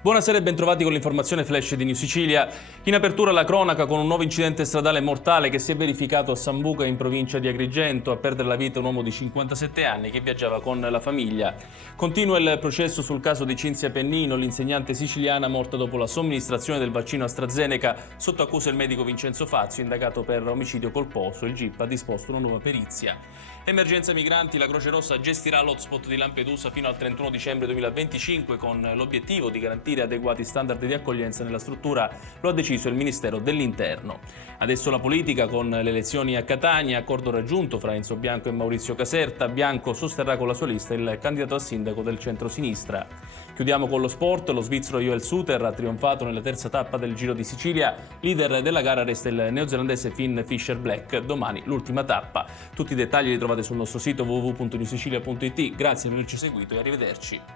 Buonasera e bentrovati con l'informazione flash di New Sicilia. In apertura la cronaca con un nuovo incidente stradale mortale che si è verificato a Sambuca in provincia di Agrigento. A perdere la vita un uomo di 57 anni che viaggiava con la famiglia. Continua il processo sul caso di Cinzia Pennino, l'insegnante siciliana morta dopo la somministrazione del vaccino AstraZeneca. Sotto accusa il medico Vincenzo Fazio, indagato per omicidio colposo. Il GIP ha disposto una nuova perizia. Emergenza migranti, la Croce Rossa gestirà l'hotspot di Lampedusa fino al 31 dicembre 2025 con l'obiettivo di garantire adeguati standard di accoglienza nella struttura, lo ha deciso il Ministero dell'Interno. Adesso la politica con le elezioni a Catania, accordo raggiunto fra Enzo Bianco e Maurizio Caserta. Bianco sosterrà con la sua lista il candidato a sindaco del centro-sinistra. Chiudiamo con lo sport, lo svizzero Joel Suter ha trionfato nella terza tappa del Giro di Sicilia, leader della gara resta il neozelandese Finn Fisher-Black, domani l'ultima tappa. Tutti i dettagli li trovate sul nostro sito www.newsicilia.it. Grazie per averci seguito e arrivederci.